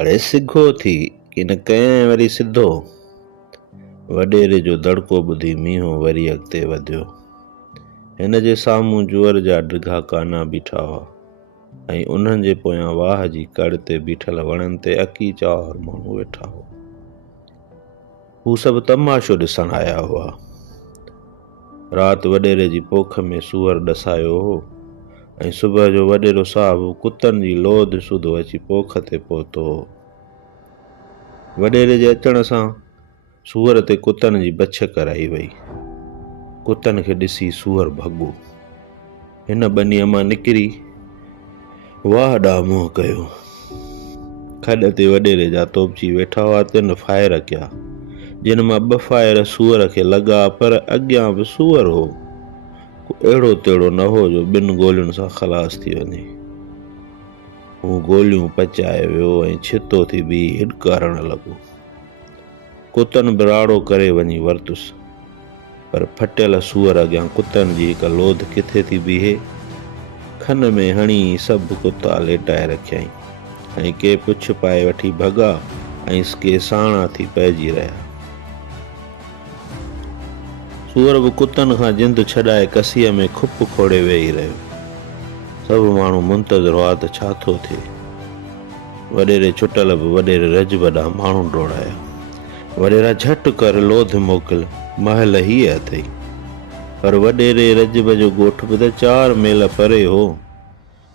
अड़े सिघो थी कि न कंहिं वरी सिधो। वॾेरे जो दड़को ॿुधी मींहों वरी अॻिते वधियो। हिन जे साम्हूं जुअर जा डिघा काना बीठा हुआ ऐं उन्हनि जे पोयां वाह जी कड़ ते बीठल वणनि ते अकी चार माण्हू वेठा हुआ। हू सभु तमाशो ॾिसण आया हुआ। राति वॾेरे जी पोख में सूअर ॾसायो हो ऐं सुबुह जो वॾेरो साहब कुतनि जी लोध सुधो अची पोख ते पहुतो हो। वॾेरे जे अचण सां सूअर ते कुतनि जी बछ कराई वई। कुतनि खे ॾिसी सूअर भॻो। हिन ॿनीअ मां निकिरी वाह ॾांहुं मुंहुं कयो। खॾ ते वॾेरे जा तोपची वेठा हुआ। तिन फायर कया जिन मां 2 फायर सूअर खे लॻा, पर अॻियां बि सूअर हो। अहिड़ो तेड़ो न हो जो 2 गोलियुनि सां ख़लास थी वञे। हू गोलियूं पचाए वियो ऐं छितो थी बि हिॾकारण लॻो। कुतनि बि राड़ो करे वञी वरतुसि, पर फटियल सूअर अॻियां कुतनि जी हिक लोध किथे थी बीहे। खन में हणी सभु कुता लेटाए रखियईं ऐं के पुछ पाए वठी भॻा ऐं के साणा थी पइजी रहिया। सूअर बि कुतनि खां जिंद छॾाए कसीअ में खुप खोड़े वेही रहियो। सभु माण्हू मुंतज़र हुआ त छा थो थिए। वॾेरे छुटल बि वॾेरे रजब ॾांहुं माण्हू दौड़ाया। वॾेरा झटि कर लोध मोकिल, महल हीअ अथई। पर वॾेरे रजब जो ॻोठ बि त 4 मेल परे हो।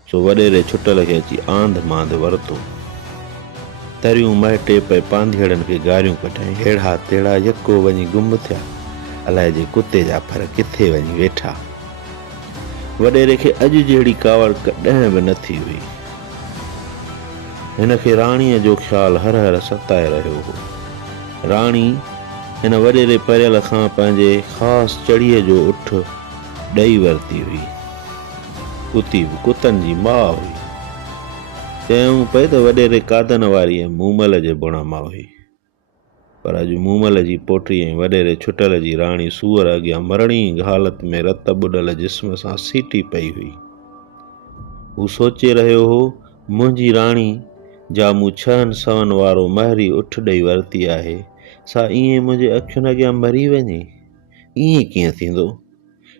सो वॾेरे छुटल खे अची आंध मांध वरितो। तरियूं महटे पे पांधीड़नि खे गारियूं कढाई। हेड़ा तेड़ा यको वञी गुम थिया। अलाए जे कुते जा फर किथे वञी वेठा। वॾेरे खे अॼु जहिड़ी कावड़ कॾहिं बि न थी हुई। हिन खे राणीअ जो ख़्यालु हर हर सताए रहियो हो। राणी हिन वॾेरे परियल खां पंहिंजे ख़ासि चड़ीअ जो उठ ॾेई वरिती हुई। कुती बि कुतनि जी माउ हुई। चयूं पए त वॾेरे कादन वारीअ मूमल जे बुण मां हुई। पर अॼु मूमल जी पोटी ऐं वॾेरे छुटल जी राणी सूअर अॻियां मरणी हालत में रत ॿुॾल जिस्म सां सीटी पई हुई। हू सोचे रहियो हो, मुंहिंजी राणी जा मूं 6 सवनि वारो महरी उठ ॾेई वरिती आहे, सा ईअं मुंहिंजे अखियुनि अॻियां मरी वञे। ईअं कीअं थींदो।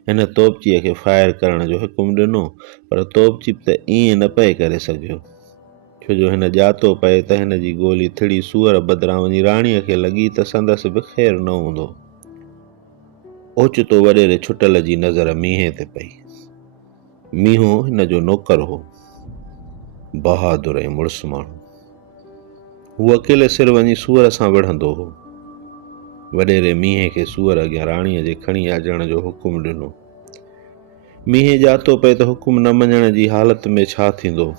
हिन तोपचीअ खे फायर करण जो हुकुम ॾिनो, पर तोपची त ईअं न पए करे सघियो, छो जो हिन ॼातो पए त हिन जी गोली थिड़ी सूअर बदिरां वञी राणीअ खे लॻी त संदसि बि ख़ैरु न हूंदो। ओचितो वॾेरे छुटल जी नज़र मींहें ते पई। मींहों हिन जो नौकर हो, बहादुर ऐं मुड़ुसु माण्हू। हू अकेले सिर वञी सूअर सां विढ़ंदो हो। वॾेरे मींहें खे सूअर अॻियां राणीअ जे खणी अचण जो हुकुम ॾिनो। मींहें ॼातो पए त हुकुम न मञण जी हालत में छा थींदो।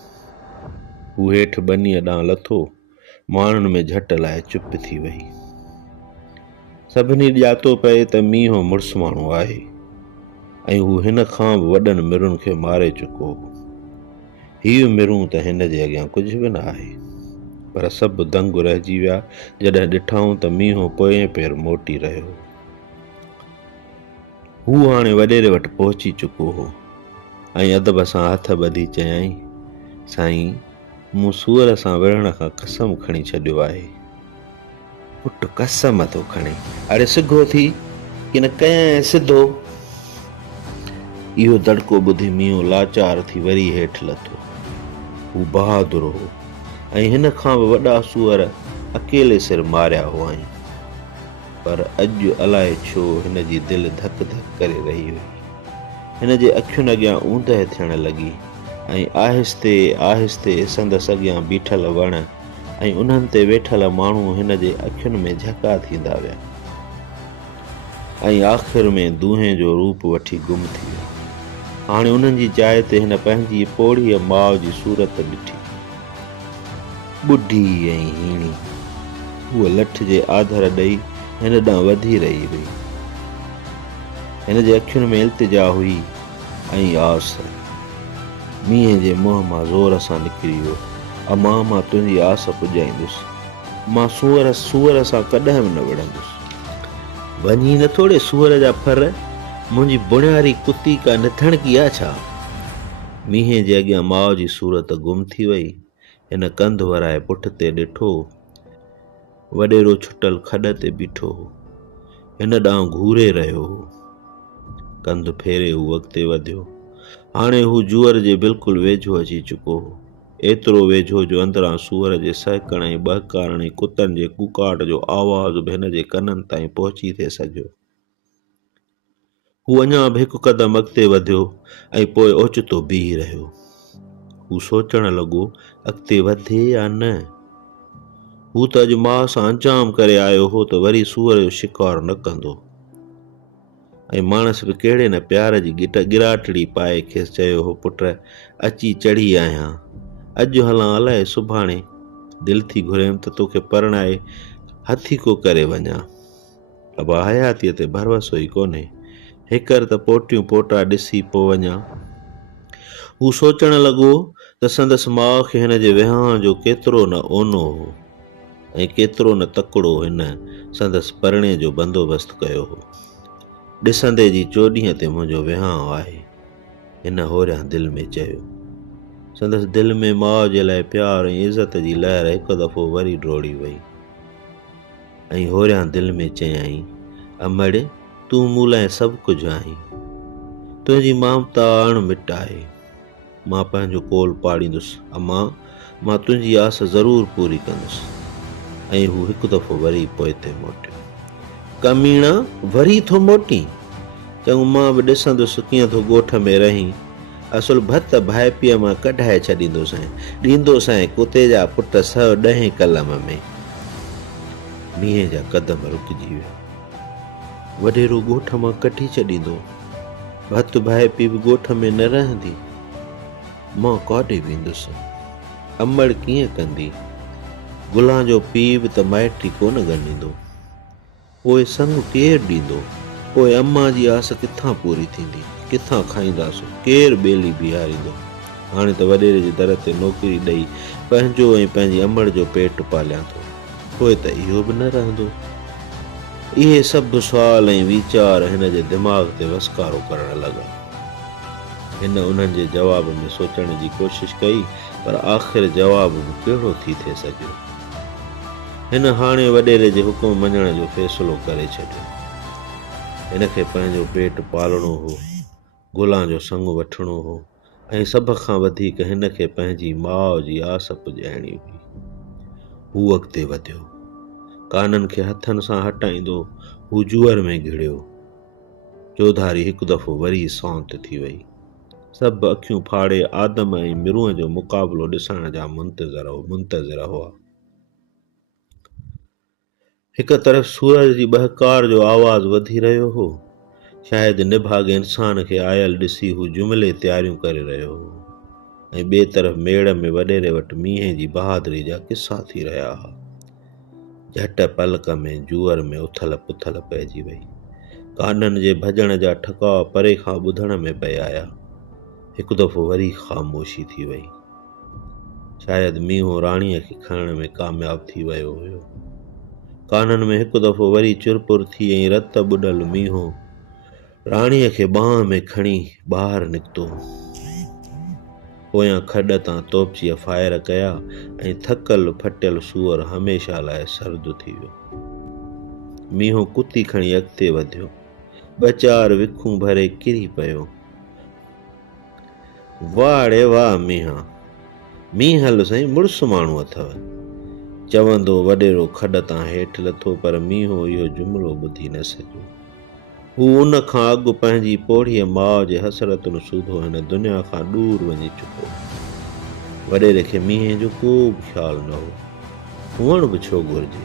हू हेठि ॿनीअ ॾांहुं लथो। माण्हुनि में झटि लाइ चुप थी वई। सभिनी ॼातो पए त मींहों मुड़ुसु माण्हू आहे ऐं हू हिन खां बि वॾनि मिरुनि खे मारे चुको हो। हीअ मिरूं त हिन जे अॻियां कुझु बि न आहे। पर सभु दंग रहिजी विया जॾहिं ॾिठऊं त मींहों पोएं पेर मोटी रहियो। हू हाणे वॾेरे वटि पहुची चुको हो ऐं अदब सां हथ ॿधी चयईं, साईं, मूं सूअर सां विढ़ण खां कसम खणी छॾियो आहे। पुट कसम थो खणे, अड़े सिघो थी कि न कंहिं सिधो। इहो दड़को ॿुधी मींहों लाचार थी वरी हेठि लथो। हू बहादुर हो ऐं हिन खां बि वॾा सूअर अकेले सिर मारिया हुआईं। पर अॼु अलाए छो हिन जी दिलि धक धक करे रही हुई। हिन जे अखियुनि अॻियां ऊंदहि थियण लॻी ऐं आहिस्ते आहिस्ते संदसि अॻियां बीठल वण ऐं उन्हनि ते वेठल माण्हू हिन जे अखियुनि में झका थींदा विया ऐं आख़िर में दूंहें जो रूप वठी गुम थी वियो। हाणे उन्हनि जी जाइ ते हिन पंहिंजी पोड़ीअ माउ जी सूरत ॾिठी, ॿुढी ऐं हीणी। उहा लठ जे आधर ॾेई हिन ॾांहुं वधी रही हुई। हिन जे अखियुनि में इल्तिजा हुई ऐं आस। मींहं जे मुंहं मां ज़ोर सां निकिरी वियो, अमां मां तुंहिंजी आस पुॼाईंदुसि। मां सूअर सां कॾहिं बि न विढ़ंदुसि। वञी न थोड़े सूअर जा फर, मुंहिंजी बुणियारी कुती का निथण की आहे छा। मींहं जे अॻियां माउ जी सूरत गुम थी वई हिन कंध वराए पुठ ते ॾिठो, वॾेरो छुटल खॾ ते बीठो हो, हिन ॾांहुं घूरे रहियो हो। कंध फेरे हू अॻिते वधियो। हाणे हू जूअर जे बिल्कुलु वेझो अची चुको हो, एतिरो वेझो जो अंदरां सूअर जे सहकण ऐं ॿहकारण ऐं कुतनि जे कुकाट जो आवाज़ बि हिन जे कननि ताईं पहुची थे सघियो। हू अञा बि हिकु क़दम अॻिते वधियो ऐं पोइ ओचितो बीह रहियो। हू सोचण लॻो, अॻिते वधे या न। हू त अॼु माउ सां अंजाम करे आयो हो त वरी सूअर जो शिकार न कंदो। ऐं माणस बि कहिड़े न प्यार जी गिराटड़ी पाए खेसि चयो हो, पुट अची चढ़ी आहियां, अॼु हलां अलाए सुभाणे, दिलि थी घुरियमि त तोखे परणाए हथी को करे वञा। अबा हयातीअ ते भरवसो ई कोन्हे, हिकर त पोटियूं पोटा ॾिसी पोइ वञा। हू सोचण लॻो त संदसि माउ खे हिन जे विहांउ जो केतिरो न ओनो हो ऐं केतिरो न तकिड़ो हिन संदसि परणे जो बंदोबस्तु कयो हो। ॾिसंदे जी 14 ते मुंहिंजो विहांउ आहे, हिन होरियां दिलि में चयो। संदसि दिलि में माउ जे लाइ प्यार ऐं इज़त जी लहर हिकु दफ़ो वरी ड्रोड़ी वई ऐं होरियां दिलि में चयई, अमड़ तूं मूं लाइ सभु कुझु आहीं, तुंहिंजी ममता अणमिट आहे, मां पंहिंजो कोल पाड़ींदुसि, अम्मा मां तुंहिंजी आस ज़रूरु पूरी कंदुसि। ऐं हू हिकु दफ़ो वरी पोइ ते मोटियो। कमीणा वरी थो मोटी, चङो मां बि ॾिसंदुसि कीअं थो ॻोठ में रहीं, असुल भत भाइपीअ मां कढाए छॾींदुसि ऐं ॾींदोसि कुते जा पुट 110 कलम में। मींहं जा कदम रुकिजी विया। वॾेरो ॻोठ मां कढी छॾींदो, भत भाइपी बि ॻोठ में न रहंदी, मां काॾे वेंदुसि, अमड़ कीअं कंदी, गुलां जो पीउ बि त माइटी कोन ॻंढींदो, पोइ संग केरु ॾींदो, पोइ अम्मा जी आस किथां पूरी थींदी, किथां खाईंदासीं, केरु ॿेली बीहारींदो। हाणे त वॾेरे जे दर ते नौकिरी ॾेई पंहिंजो ऐं पंहिंजी अमड़ जो पेट पालियां थो, पोइ त इहो बि न रहंदो। इहे सभु सुवाल ऐं वीचार हिन जे दिमाग़ ते वसकारो करण लॻा। हिन उन्हनि जे जवाब में सोचण जी कोशिशि कई, पर आख़िर जवाब बि कहिड़ो थी थे सघियो। हिन हाणे वॾेरे जे हुकुम मञण जो फ़ैसिलो करे छॾियो। हिनखे पंहिंजो पेट पालणो हो, गुलां जो संग वठणो हो ऐं सभ खां वधीक हिनखे पंहिंजी माउ जी आस पुॼाइणी हुई। हू अॻिते वधियो, काननि खे हथनि सां हटाईंदो हू जूअर में घिड़ियो। चौधारी हिकु दफ़ो वरी सौंत थी वई। सभु अखियूं फाड़े आदम ऐं मिरूअ जो मुक़ाबिलो ॾिसण जा मुंतज़िर हुआ। हिकु तरफ़ सूरज जी बहकार जो आवाज़ वधी रहियो हो, शायदि निभागे इंसान खे आयल ॾिसी हू जुमिले तयारियूं करे रहियो हो, ऐं ॿिए तरफ़ मेड़ में वॾेरे वटि मींहं जी बहादुरी जा किस्सा थी रहिया हुआ। झटि पलक में जूअर में उथल पुथल पइजी वई। काननि जे भॼण जा ठकाव परे खां ॿुधण में पिया आया। हिकु दफ़ो वरी ख़ामोशी थी वई। शायदि मींहुं राणीअ खे खणण में कामयाब थी वियो हुयो। काननि में हिकु दफ़ो वरी चुरपुर थी ऐं रत ॿुॾल मींहुं राणीअ खे बांह में खणी ॿाहिरि निकितो। पोयां खॾ तां तोपचीअ फायर कया ऐं थकल फटियल सूअर हमेशह लाइ सर्द थी वियो। मींहुं कुती खणी अॻिते वधियो। 2-4 विखूं भरे किरी पियो। वाह रे वाह मींहुं, मींहुं हल साईं, मुड़ुसु माण्हू अथव, चवंदो वॾेरो खॾ तां हेठि लथो, पर मींहुं इहो जुमिलो ॿुधी न सघियो। हू उन खां अॻु पंहिंजी पोड़ीअ माउ जे हसरतुनि सूधो हिन दुनिया खां दूर वञी चुको। वॾेरे खे मींहं जो को बि ख़्यालु न हो। हुअण बि छो घुरिजे,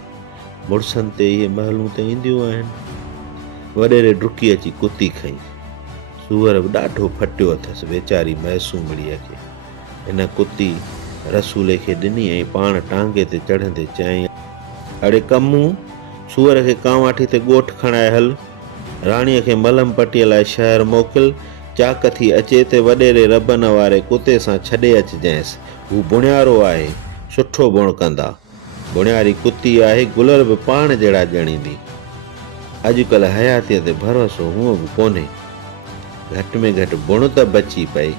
मुड़ुसनि ते इहे महलूं त ईंदियूं आहिनि। वॾेरे डुकी अची कुती खईं। सूअर बि ॾाढो फटियो अथसि वेचारी मैसूमड़ीअ खे। हिन कुती रसूले खे ॾिनी ऐं पाण टांगे ते चढ़ंदे चयईं, अड़े कमू, सूअर खे कांवाठी ते ॻोठ खणाए हल, राणीअ खे मलम पटीअ लाइ शहर मोकिल, चाक थी अचे ते वॾेरे रबन वारे कुते सां छॾे अचिजांइसि, हू बुणियारो आहे, सुठो बुण कंदा, बुणियारी कुती आहे, गुलर बि पाण जहिड़ा ॼणींदी। अॼुकल्ह हयातीअ ते भरोसो हूअं बि कोन्हे, घटि में घटि बुण त बची पए।